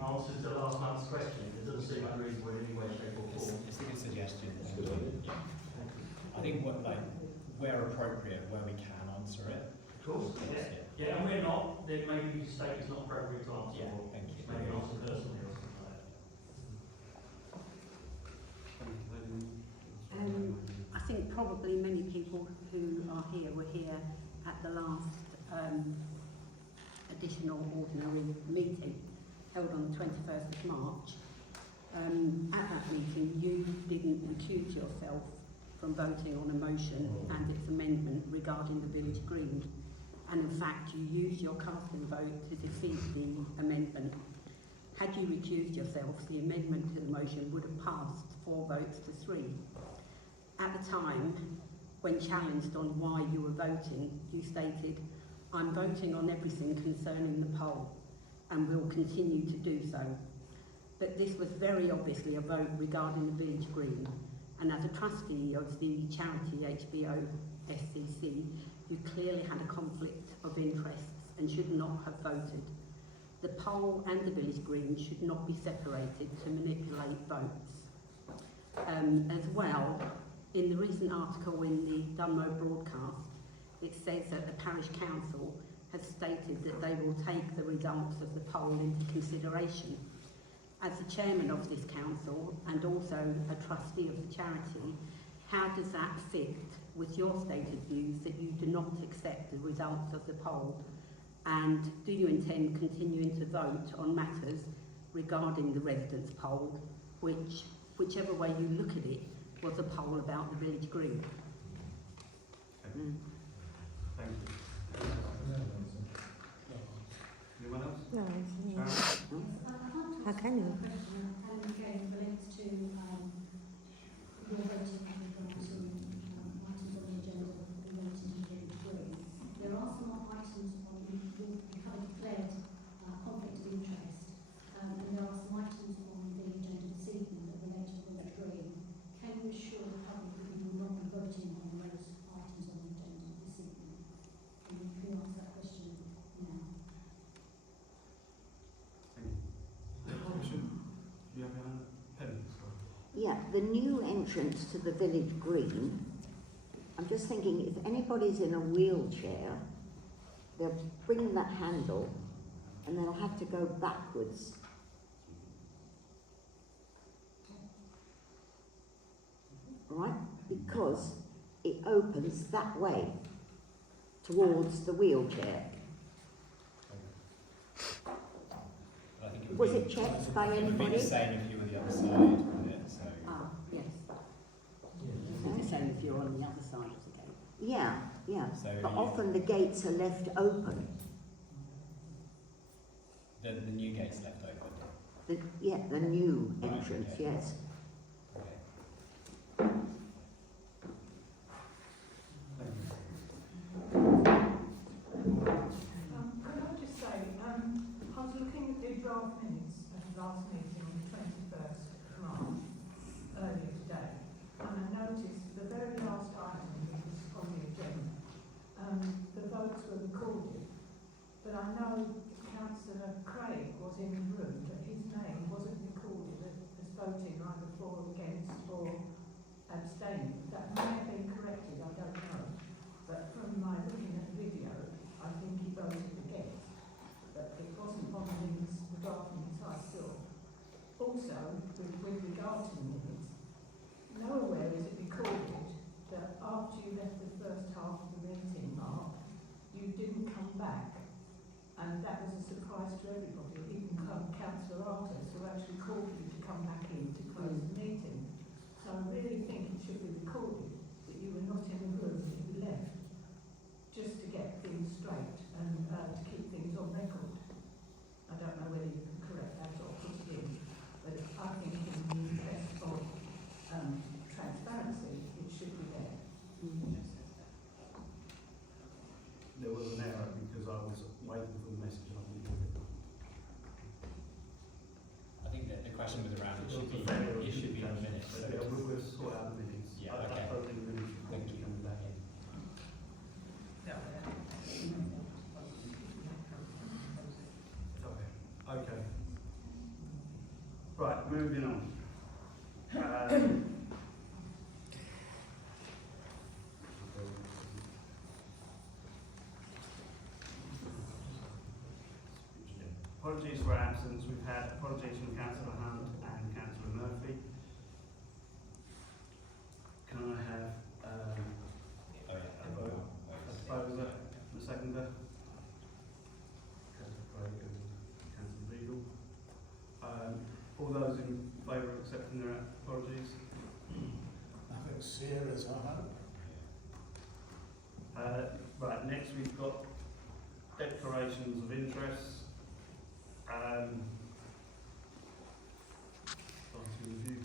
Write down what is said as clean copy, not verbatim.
answer to last month's question. It doesn't seem unreasonable in any way, shape or form. It's a good suggestion. Yeah. I think where appropriate, where we can answer it. Of course, yeah, and we're not, then maybe you state it's not appropriate to answer, Yeah, or thank you. maybe answer personally or something like that. I think probably many people who are here were here at the last additional ordinary meeting held on the 21st of March. At that meeting, you didn't recuse yourself from voting on a motion and its amendment regarding the village green. And in fact, you used your casting vote to defeat the amendment. Had you recused yourself, the amendment to the motion would have passed 4 votes to 3. At the time, when challenged on why you were voting, you stated, "I'm voting on everything concerning the poll and will continue to do so." But this was very obviously a vote regarding the village green, and as a trustee of the charity HBO SCC, you clearly had a conflict of interests and should not have voted. The poll and the village green should not be separated to manipulate votes. As well, in the recent article in the Dunmo broadcast, it says that the parish council has stated that they will take the results of the poll into consideration. As the chairman of this council and also a trustee of the charity, how does that fit with your stated views that you do not accept the results of the poll? And do you intend continuing to vote on matters regarding the residents' poll, which, whichever way you look at it, was a poll about the village green? Thank you. Anyone else? No, how can you? And again, relates to your voting with regard to items on the agenda relating to the green. There are some items on you have declared conflict of interest, and there are some items on the agenda this evening that relate to the green. Can you assure the public that you will not be voting on those items on the agenda this evening? Can you answer that question now? Yeah, the new entrance to the village green, I'm just thinking if anybody's in a wheelchair, they'll bring that handle and they'll have to go backwards. Right? Because it opens that way towards the wheelchair. I think it would Was be, it checked by it would be anybody? the same if you were the other side, wouldn't it? So, Yes. It's the same if you're on the other side of the gate. Yeah, yeah. So But you- often the gates are left open. the new gate's left open. The new Right, entrance, okay. yes. Okay. Could I just say, I was looking at the draft minutes of the last meeting on the 21st of March, earlier today, and I noticed the very last item that was on the agenda, the votes were recorded, but I know Councillor Craig was in the room, but his name wasn't recorded as voting either for, against, or abstaining. That may have been corrected, I don't know, but from my looking at the video, I think he voted against, but it wasn't on the minutes, the draft minutes I saw. Also, with regard to the minutes, nowhere is it recorded that after you left the first half of the meeting, Mark, you didn't come back, and that was a surprise to everybody, even Councillor Artis, who actually called you to come back in to close the meeting. So I really think it should be recorded that you were not in the room, that you left, just to get things straight and to keep things on record. I don't know whether you can correct that or put it in, but I think in the interest of transparency, it should be there. There was an error because I was waiting for the message and I didn't get it. I think that the question was around it should be on the minutes. So Yeah, we'll sort out the minutes. Yeah, I okay. don't think the minutes should Thank be you. coming back in. Okay. Right, moving on. Apologies for absence. We've had apologies from Councillor Hunt and Councillor Murphy. Can I have a proposer and a seconder? Councillor Craig and Councillor Beadle. All those in favour of accepting their apologies? Nothing serious, I hope. Right, next we've got declarations of interest. Starting with you,